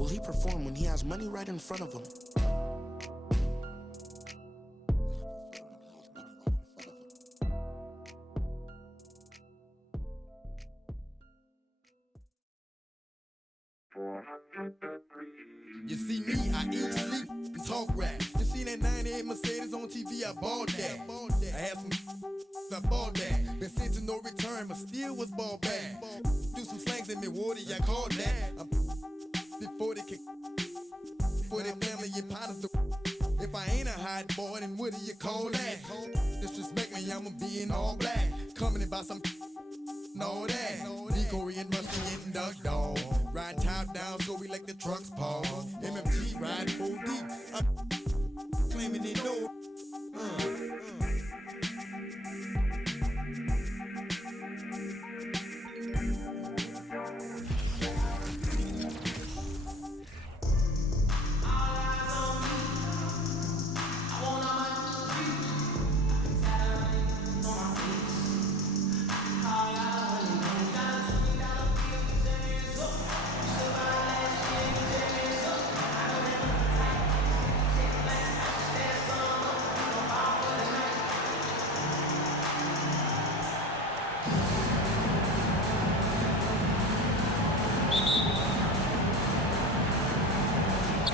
Will he perform when he has money right in front of him? You see me, I eat, sleep, and talk rap. You seen that 98 Mercedes on TV, I bought that. I had some I bought that. Been sent to no return, but still was ball back. Do some slangs in me, Woody, I called that. I'm before they kick, for their family and partners. If I ain't a hot boy, then what do you call that? Disrespect me, I'ma be in all black. Coming about some know that. Decoy and Rusty and Duck Dog. Ride top down so we like the trucks pause. MMT ride full deep. I'm claiming they know.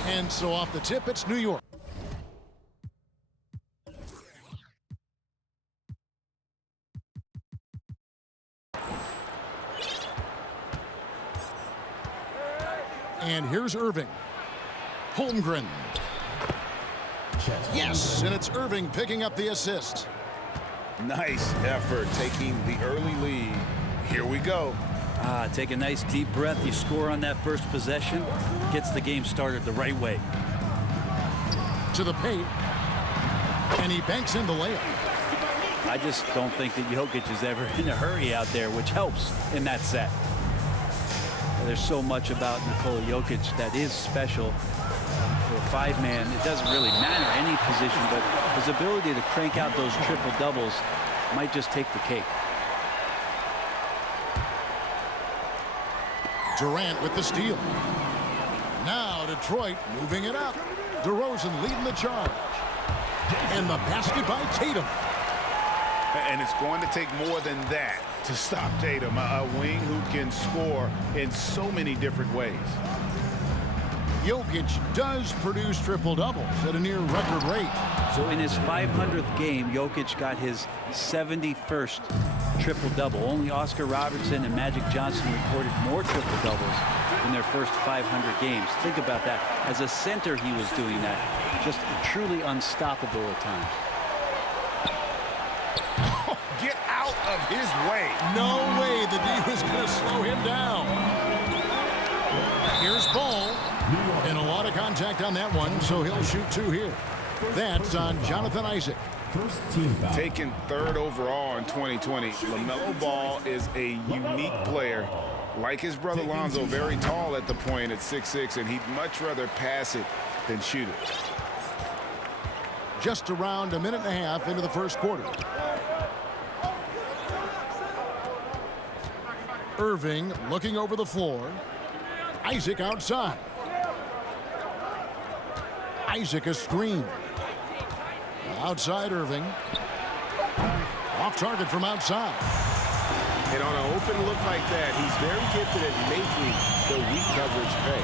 And so off the tip, it's New York. And here's Irving. Holmgren. Yes, and it's Irving picking up the assist. Nice effort taking the early lead. Here we go. Take a nice deep breath. You score on that first possession. Gets the game started the right way. To the paint. And he banks in the layup. I just don't think that Jokic is ever in a hurry out there, which helps in that set. There's so much about Nikola Jokic that is special. For a five-man, it doesn't really matter any position, but his ability to crank out those triple-doubles might just take the cake. Durant with the steal. Now Detroit moving it up. DeRozan leading the charge. And the basket by Tatum. And it's going to take more than that to stop Tatum, a wing who can score in so many different ways. Jokic does produce triple-doubles at a near record rate. So in his 500th game, Jokic got his 71st triple-double. Only Oscar Robertson and Magic Johnson recorded more triple-doubles in their first 500 games. Think about that. As a center, he was doing that. Just truly unstoppable at times. Get out of his way. No way the D was going to slow him down. Here's Ball. And a lot of contact on that one, so he'll shoot two here. That's on Jonathan Isaac. First team foul. Taken third overall in 2020, LaMelo Ball is a unique player. Like his brother Lonzo, very tall at the point at 6'6", and he'd much rather pass it than shoot it. Just around a minute and a half into the first quarter. Irving looking over the floor. Isaac outside. Isaac a screen. Outside Irving. Off target from outside. And on an open look like that, he's very gifted at making the weak coverage pay.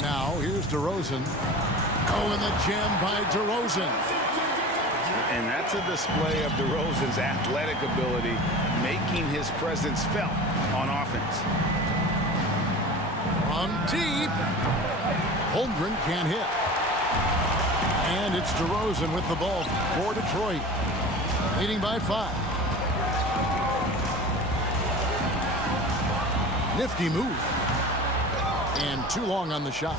Now here's DeRozan. Oh, and the jam by DeRozan. And that's a display of DeRozan's athletic ability, making his presence felt on offense. On deep. Holmgren can't hit. And it's DeRozan with the ball for Detroit. Leading by 5. Nifty move. And too long on the shot.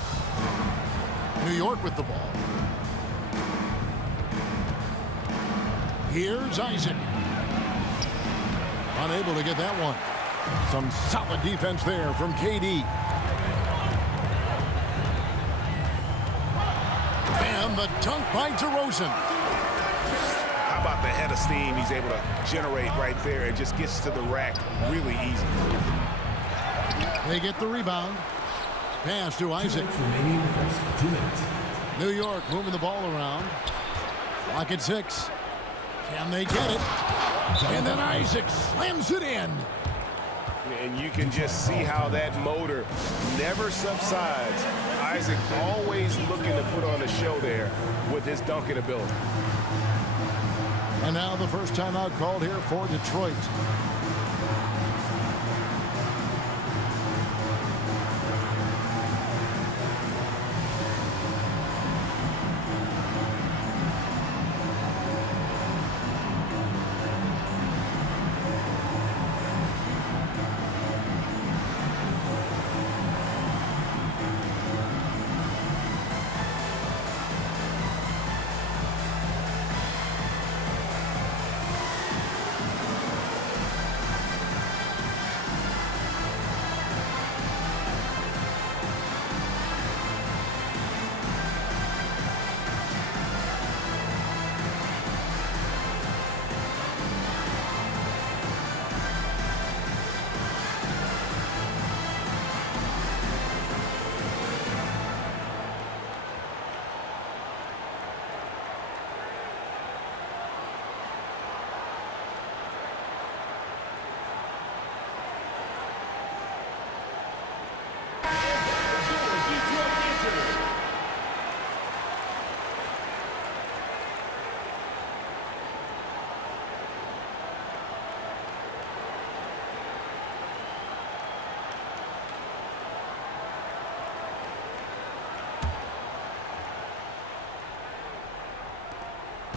New York with the ball. Here's Isaac. Unable to get that one. Some solid defense there from KD. And the dunk by DeRozan. How about the head of steam he's able to generate right there. It just gets to the rack really easy. They get the rebound. Pass to Isaac. New York moving the ball around. Clock at 6. Can they get it? And then Isaac slams it in. And you can just see how that motor never subsides. Isaac always looking to put on a show there with his dunking ability. And now the first timeout called here for Detroit.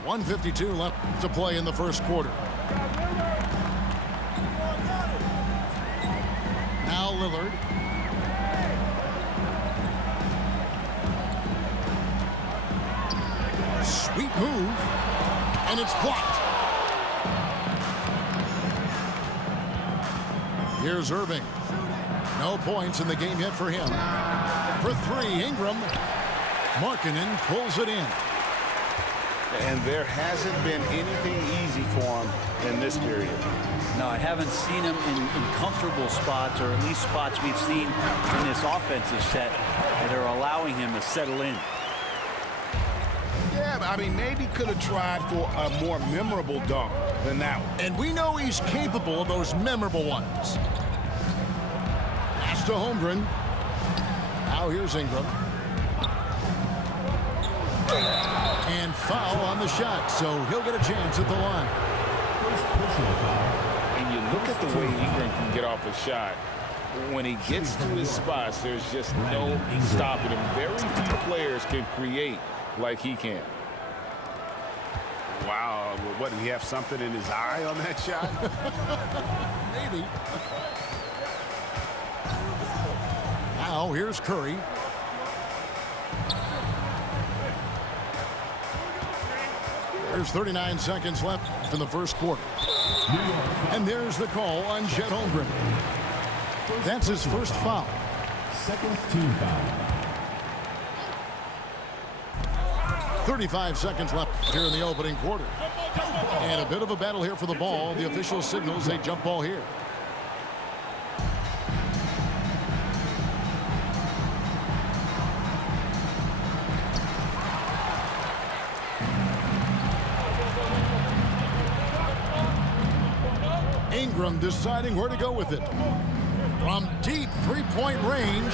.152 left to play in the first quarter. Now Lillard. Sweet move. And it's blocked. Here's Irving. No points in the game yet for him. For 3, Ingram. Markkanen pulls it in. And there hasn't been anything easy for him in this period. No, I haven't seen him in comfortable spots, or at least spots we've seen in this offensive set that are allowing him to settle in. Yeah, I mean, maybe could have tried for a more memorable dunk than that one. And we know he's capable of those memorable ones. Pass to Holmgren. Now here's Ingram. And foul on the shot, so he'll get a chance at the line. And you look at the way Ingram can get off a shot. When he gets to his spots, there's just no stopping him. Very few players can create like he can. Wow, what, did he have something in his eye on that shot? Maybe. Now here's Curry. There's 39 seconds left in the first quarter. And there's the call on Chet Holmgren. That's his first foul. Second team foul. 35 seconds left here in the opening quarter. And a bit of a battle here for the ball. The official signals a jump ball here. Ingram deciding where to go with it. From deep three-point range.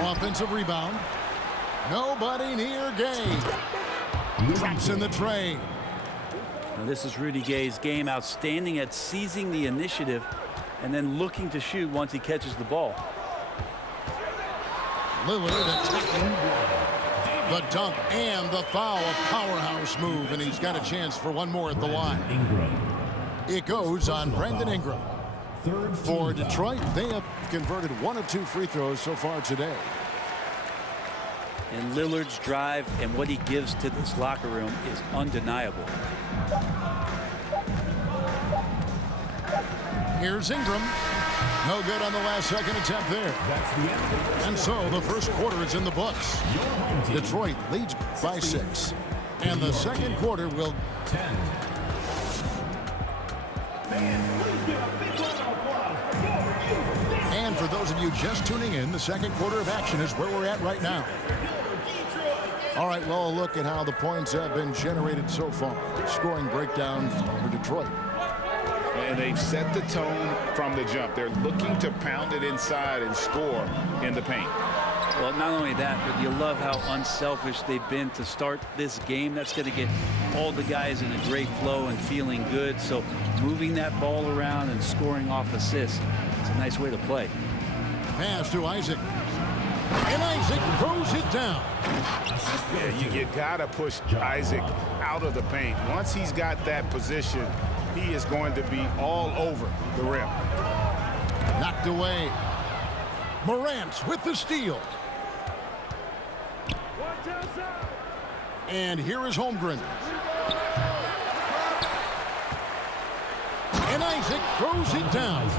Offensive rebound. Nobody near Gay. Drops in the tray. Now this is Rudy Gay's game. Outstanding at seizing the initiative and then looking to shoot once he catches the ball. Lillard attacking. The dunk and the foul. A powerhouse move, and he's got a chance for one more at the line. It goes on Brandon Ingram. For Detroit, they have converted 1 of 2 free throws so far today. And Lillard's drive and what he gives to this locker room is undeniable. Here's Ingram. No good on the last second attempt there. And so the first quarter is in the books. Detroit leads by 6. And the second quarter will And for those of you just tuning in, the second quarter of action is where we're at right now. All right, well, a look at how the points have been generated so far. Scoring breakdown for Detroit. And they've set the tone from the jump. They're looking to pound it inside and score in the paint. Well, not only that, but you love how unselfish they've been to start this game. That's going to get all the guys in a great flow and feeling good. So moving that ball around and scoring off assists, it's a nice way to play. Pass to Isaac. And Isaac throws it down. Yeah, you got to push Isaac out of the paint. Once he's got that position, he is going to be all over the rim. Knocked away. Morant with the steal. And here is Holmgren. And Isaac throws it down.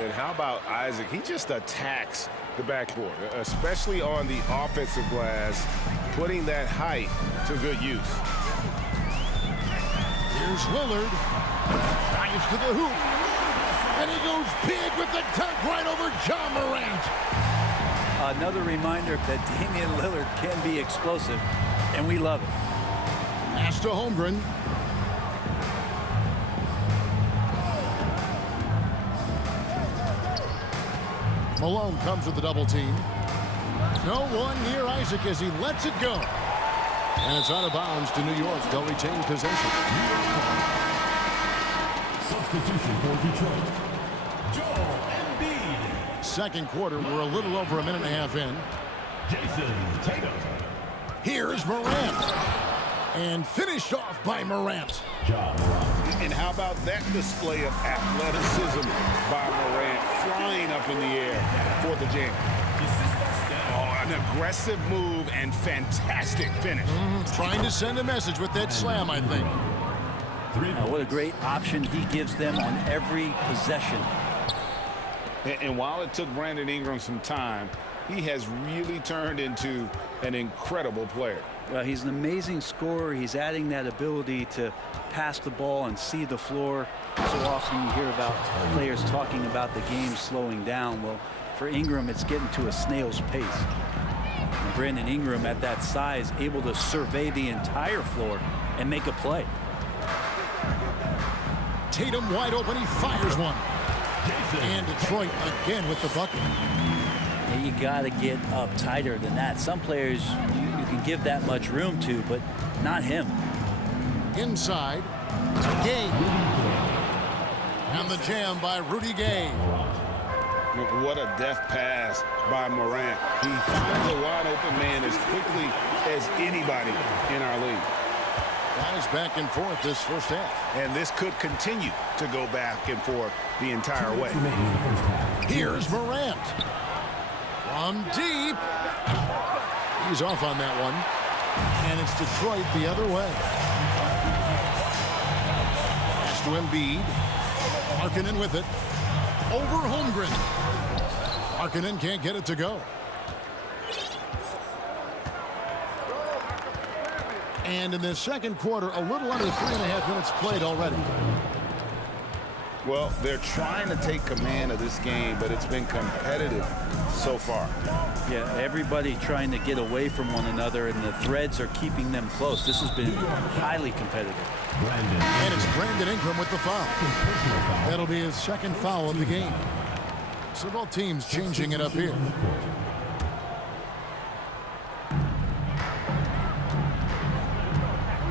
And how about Isaac? He just attacks the backboard, especially on the offensive glass, putting that height to good use. Here's Lillard. Drives to the hoop. And he goes big with the dunk right over John Morant. Another reminder that Damian Lillard can be explosive, and we love it. Pass to Holmgren. Malone comes with the double team. No one near Isaac as he lets it go. And it's out of bounds to New York. They'll retain possession. Substitution for Detroit. Joel Embiid. Second quarter, we're a little over a minute and a half in. Jason Tatum. Here's Morant. And finished off by Morant. Ja Morant. And how about that display of athleticism by Morant, flying up in the air for the jam. Oh, an aggressive move and fantastic finish. Trying to send a message with that slam, I think. What a great option he gives them on every possession. And while it took Brandon Ingram some time, he has really turned into an incredible player. Well, he's an amazing scorer. He's adding that ability to pass the ball and see the floor. So often you hear about players talking about the game slowing down. Well, for Ingram, it's getting to a snail's pace. And Brandon Ingram, at that size, able to survey the entire floor and make a play. Tatum wide open. He fires one. And Detroit again with the bucket. And you got to get up tighter than that. Some players you can give that much room to, but not him. Inside. Gay. And the jam by Rudy Gay. What a deft pass by Morant. He finds a wide open man as quickly as anybody in our league. Guys back and forth this first half. And this could continue to go back and forth the entire way. Here's Morant. From deep. He's off on that one. And it's Detroit the other way. Pass to Embiid. Markkanen with it. Over Holmgren. Markkanen can't get it to go. And in the second quarter, a little under 3.5 minutes played already. Well, they're trying to take command of this game, but it's been competitive so far. Yeah, everybody trying to get away from one another, and the threads are keeping them close. This has been highly competitive. And it's Brandon Ingram with the foul. That'll be his second foul of the game. So both teams changing it up here.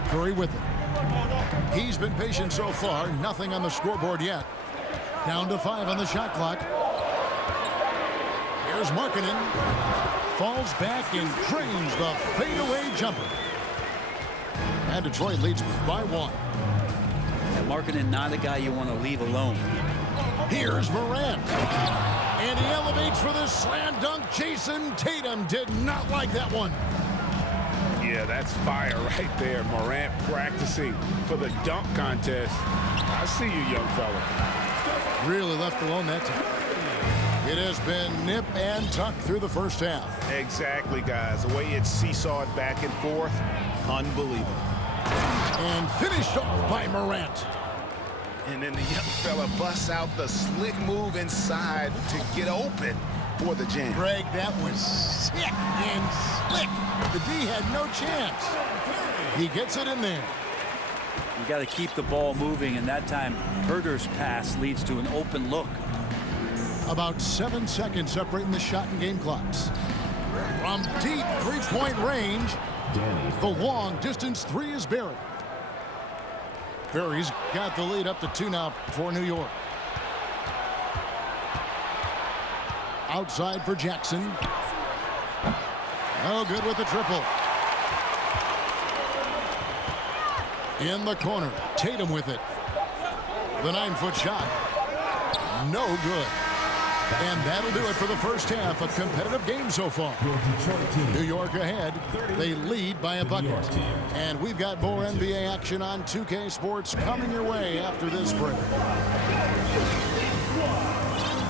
Curry with it. He's been patient so far. Nothing on the scoreboard yet. Down to 5 on the shot clock. Here's Markkanen. Falls back and drains the fadeaway jumper. And Detroit leads by 1. And Markkanen, not a guy you want to leave alone. Here's Morant. And he elevates for the slam dunk. Jason Tatum did not like that one. Yeah, that's fire right there. Morant practicing for the dunk contest. I see you, young fella. Really left alone that time. It has been nip and tuck through the first half. Exactly, guys. The way it's seesawed back and forth, unbelievable. And finished off by Morant. And then the young fella busts out the slick move inside to get open for the jam. Greg, that was sick and slick. The D had no chance. He gets it in there. You got to keep the ball moving, and that time Herder's pass leads to an open look. About 7 seconds separating the shot and game clocks. From deep three-point range, the long distance three is buried. Barry's got the lead up to 2 now for New York. Outside for Jackson. Oh, good with the triple. In the corner, Tatum with it. The 9-foot shot. No good. And that'll do it for the first half. A competitive game so far. New York ahead. They lead by a bucket. And we've got more NBA action on 2K Sports coming your way after this break.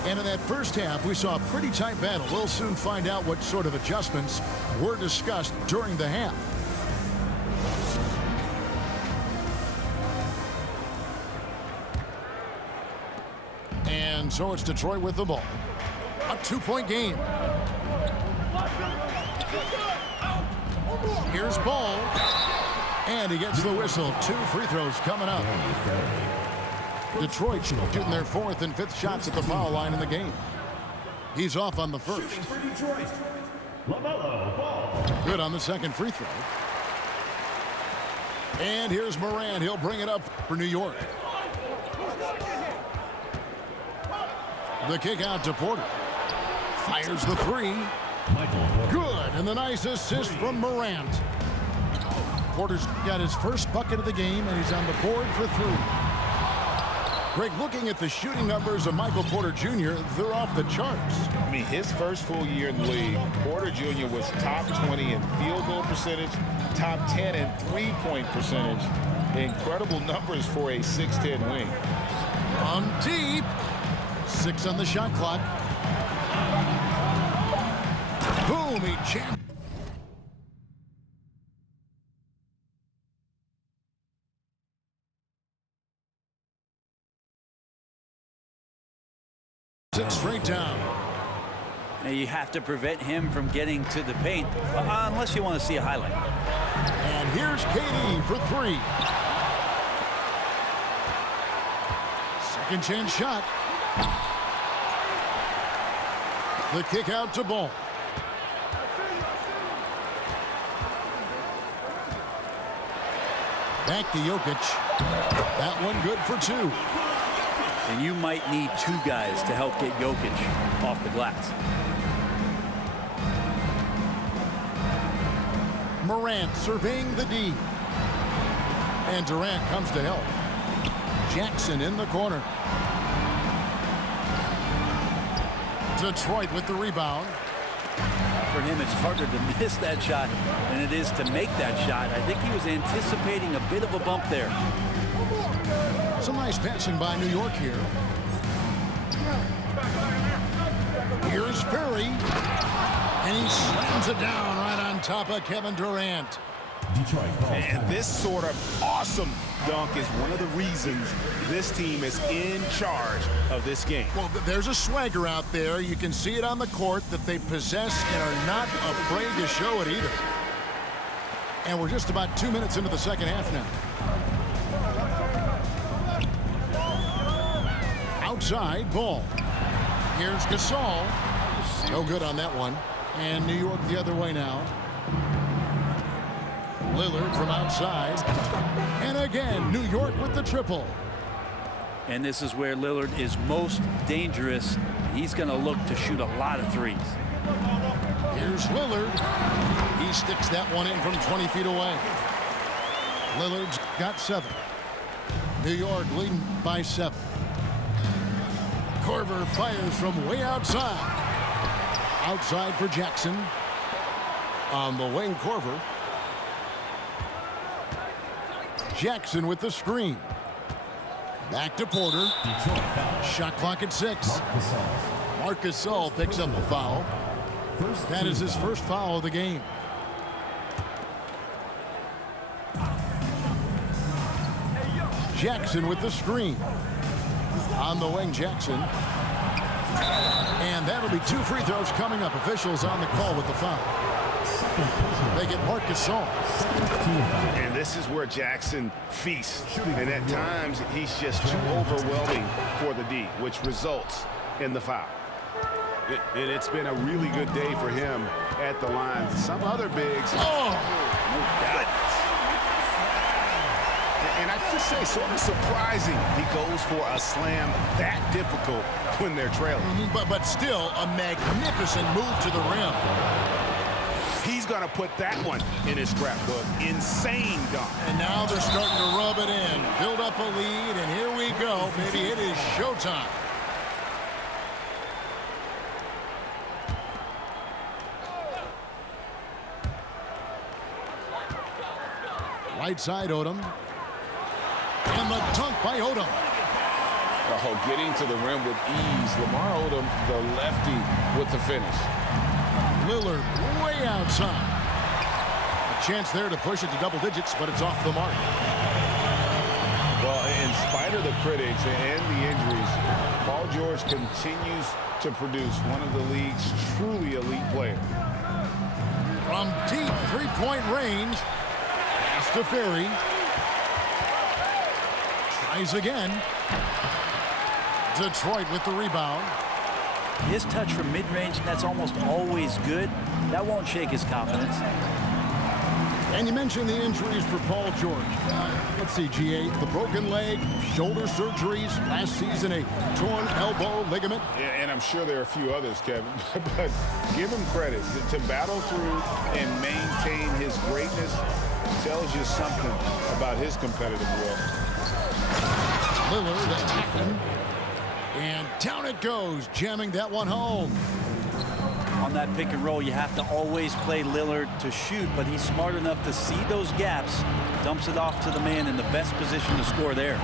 And in that first half, we saw a pretty tight battle. We'll soon find out what sort of adjustments were discussed during the half. And so it's Detroit with the ball. A 2-point game. Here's Ball. And he gets the whistle. 2 free throws coming up. Detroit shooting their 4th and 5th shots at the foul line in the game. He's off on the first. Good on the second free throw. And here's Morant. He'll bring it up for New York. The kick out to Porter. Fires the 3. Good. And the nice assist from Morant. Porter's got his first bucket of the game, and he's on the board for 3. Greg, looking at the shooting numbers of Michael Porter Jr., they're off the charts. I mean, his first full year in the league, Porter Jr. was top 20 in field goal percentage, top 10 in three-point percentage. Incredible numbers for a 6'10 wing. On deep. 6 on the shot clock. Boom, he jammed. It straight down. Now you have to prevent him from getting to the paint, unless you want to see a highlight. And here's KD for 3. Second chance shot. The kick out to Ball. Back to Jokic. That one good for 2. And you might need 2 guys to help get Jokic off the glass. Morant surveying the D. And Durant comes to help. Jackson in the corner. Detroit with the rebound. For him, it's harder to miss that shot than it is to make that shot. I think he was anticipating a bit of a bump there. Some nice passing by New York here. Here's Ferry. And he slams it down right on top of Kevin Durant. And this sort of awesome dunk is one of the reasons this team is in charge of this game. Well, there's a swagger out there. You can see it on the court that they possess and are not afraid to show it either. And we're just about 2 minutes into the second half now. Outside, Ball. Here's Gasol. No good on that one. And New York the other way now. Lillard from outside. And again, New York with the triple. And this is where Lillard is most dangerous. He's going to look to shoot a lot of threes. Here's Lillard. He sticks that one in from 20 feet away. Lillard's got 7. New York leading by 7. Korver fires from way outside. Outside for Jackson. On the wing, Korver. Jackson with the screen. Back to Porter. Shot clock at 6. Marc Gasol picks up the foul. That is his first foul of the game. Jackson with the screen. On the wing, Jackson. And that'll be 2 free throws coming up. Officials on the call with the foul. They get Marc Gasol. And this is where Jackson feasts. And at times, he's just too overwhelming for the D, which results in the foul. And it's been a really good day for him at the line. Some other bigs. Oh! And I just say, sort of surprising, he goes for a slam that difficult when they're trailing. But still, a magnificent move to the rim. He's going to put that one in his scrapbook. Insane dunk. And now they're starting to rub it in. Build up a lead, and here we go, baby. It is showtime. Right side, Odom. And the dunk by Odom. Oh, getting to the rim with ease. Lamar Odom, the lefty, with the finish. Lillard way outside. A chance there to push it to double digits, but it's off the mark. Well, in spite of the critics and the injuries, Paul George continues to produce one of the league's truly elite players. From deep three-point range, pass to Ferry. Tries again. Detroit with the rebound. His touch from mid-range, that's almost always good. That won't shake his confidence. And you mentioned the injuries for Paul George. Let's see, G8, the broken leg, shoulder surgeries, last season a torn elbow ligament. Yeah, and I'm sure there are a few others, Kevin, but give him credit. To battle through and maintain his greatness tells you something about his competitive will. Lillard attacking. And down it goes, jamming that one home. On that pick and roll, you have to always play Lillard to shoot, but he's smart enough to see those gaps, dumps it off to the man in the best position to score there.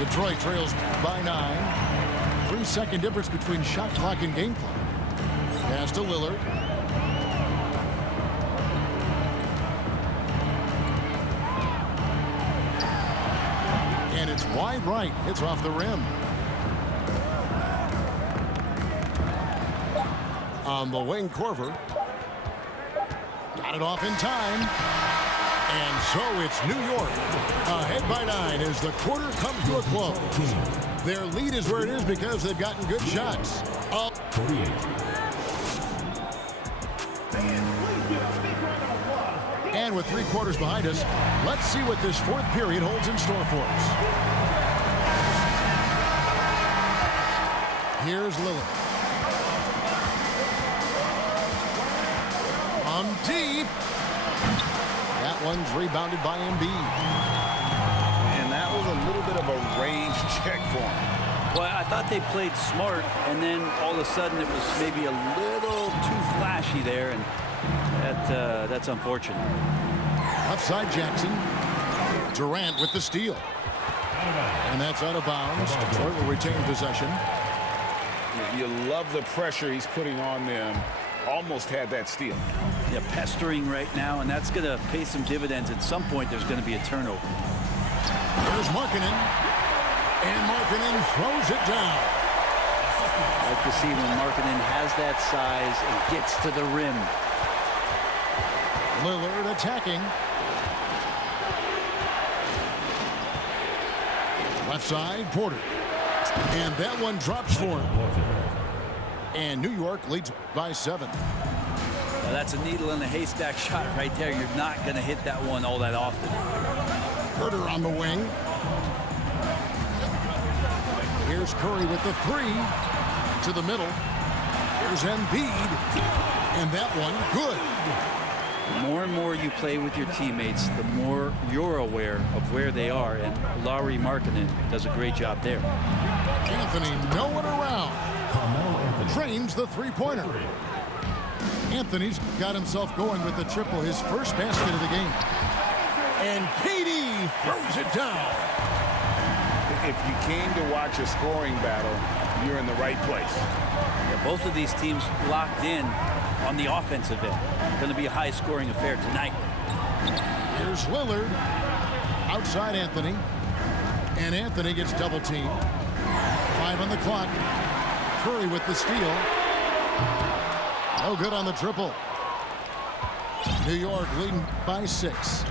Detroit trails by 9. 3-second difference between shot clock and game clock. Pass to Lillard. And it's wide right. It's off the rim. On the wing, Korver. Got it off in time. And so it's New York ahead by 9 as the quarter comes to a close. Their lead is where it is because they've gotten good shots. And with 3 quarters behind us, let's see what this 4th period holds in store for us. Here's Lillard. From deep. That one's rebounded by Embiid. And that was a little bit of a range check for him. Well, I thought they played smart, and then all of a sudden it was maybe a little too flashy there, and that's unfortunate. Left side, Jackson. Durant with the steal. And that's out of bounds. Detroit will retain possession. You love the pressure he's putting on them. Almost had that steal. Yeah, pestering right now, and that's going to pay some dividends. At some point, there's going to be a turnover. Here's Markkanen. And Markkanen throws it down. I like to see when Markkanen has that size and gets to the rim. Lillard attacking. Left side, Porter. And that one drops for him. And New York leads by 7. Now that's a needle in the haystack shot right there. You're not going to hit that one all that often. Herter on the wing. Here's Curry with the 3 to the middle. Here's Embiid. And that one good. The more and more you play with your teammates, the more you're aware of where they are, and Lauri Markkanen does a great job there. Anthony nowhere around. Carmelo Anthony. Trains the three-pointer. Anthony's got himself going with the triple, his first basket of the game. And KD throws it down. If you came to watch a scoring battle, you're in the right place. Yeah, both of these teams locked in on the offensive end. Going to be a high-scoring affair tonight. Here's Lillard. Outside Anthony. And Anthony gets double-teamed. 5 on the clock. Curry with the steal. No good on the triple. New York leading by 6.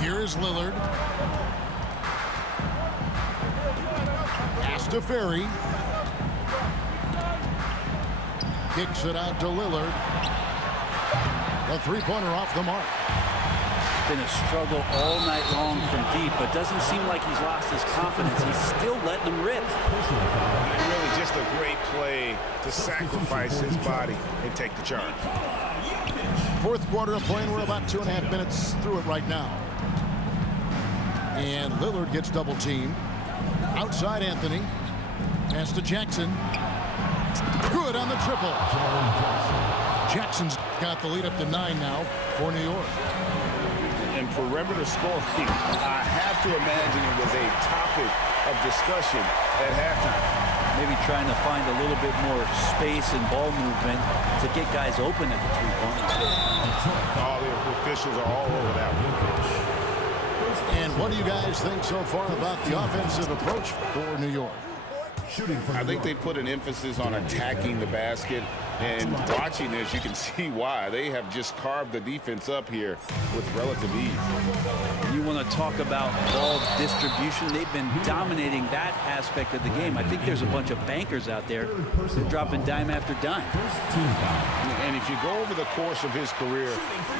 Here is Lillard. Pass to Ferry. Kicks it out to Lillard. The three-pointer off the mark. It's been a struggle all night long from deep, but doesn't seem like he's lost his confidence. He's still letting them rip. And really just a great play to sacrifice his body and take the charge. Fourth quarter of play, and we're about 2.5 minutes through it right now. And Lillard gets double-teamed. Outside Anthony. Pass to Jackson. Good on the triple. Jackson's got the lead up to 9 now for New York. And perimeter scoring, I have to imagine it was a topic of discussion at halftime. Maybe trying to find a little bit more space and ball movement to get guys open at the three-point line. All the officials are all over that one. And what do you guys think so far about the offensive approach for New York? I think they put an emphasis on attacking the basket, and watching this, you can see why. They have just carved the defense up here with relative ease. You want to talk about ball distribution. They've been dominating that aspect of the game. I think there's a bunch of bankers out there who are dropping dime after dime. And if you go over the course of his career,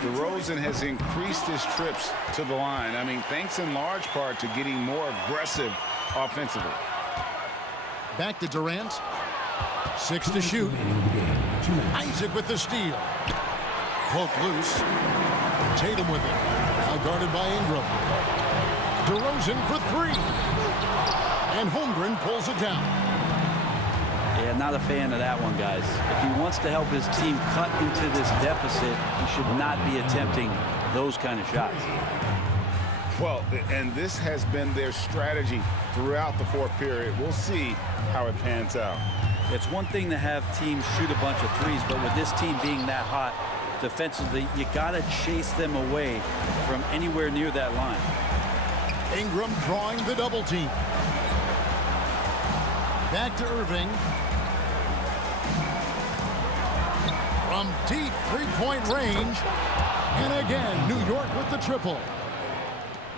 DeRozan has increased his trips to the line. I mean, thanks in large part to getting more aggressive offensively. Back to Durant. 6 to shoot. Isaac with the steal. Poked loose. Tatum with it. Now guarded by Ingram. DeRozan for 3. And Holmgren pulls it down. Yeah, not a fan of that one, guys. If he wants to help his team cut into this deficit, he should not be attempting those kind of shots. Well, and this has been their strategy throughout the fourth period. We'll see how it pans out. It's one thing to have teams shoot a bunch of threes, but with this team being that hot defensively, you got to chase them away from anywhere near that line. Ingram drawing the double team. Back to Irving. From deep three-point range. And again, New York with the triple.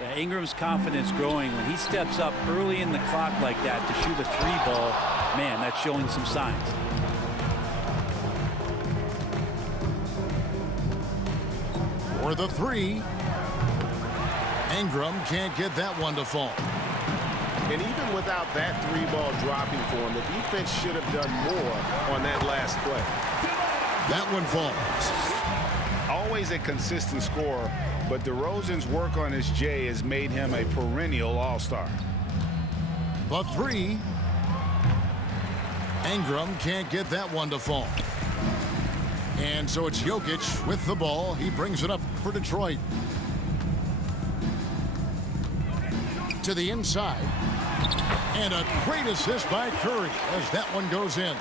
Yeah, Ingram's confidence growing when he steps up early in the clock like that to shoot a three ball. Man, that's showing some signs. For the 3. Ingram can't get that one to fall. And even without that 3-ball dropping for him, the defense should have done more on that last play. That one falls. Always a consistent scorer, but DeRozan's work on his J has made him a perennial all-star. The 3. Ingram can't get that one to fall. And so it's Jokic with the ball. He brings it up for Detroit. To the inside. And a great assist by Curry as that one goes in.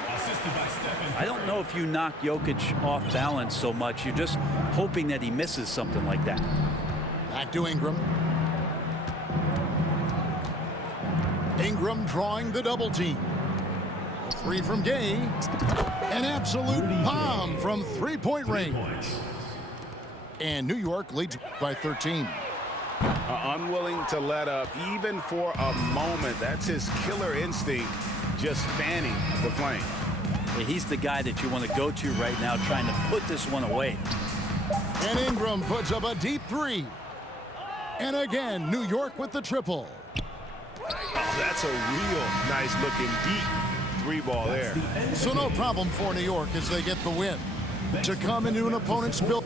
I don't know if you knock Jokic off balance so much. You're just hoping that he misses something like that. Back to Ingram. Ingram drawing the double team. A 3 from Gay. An absolute bomb from three-point range. And New York leads by 13. Unwilling to let up even for a moment. That's his killer instinct, just fanning the flame. Yeah, he's the guy that you want to go to right now trying to put this one away. And Ingram puts up a deep 3. And again, New York with the triple. That's a real nice looking deep three ball there. So no problem for New York as they get the win. To come into an opponent's build.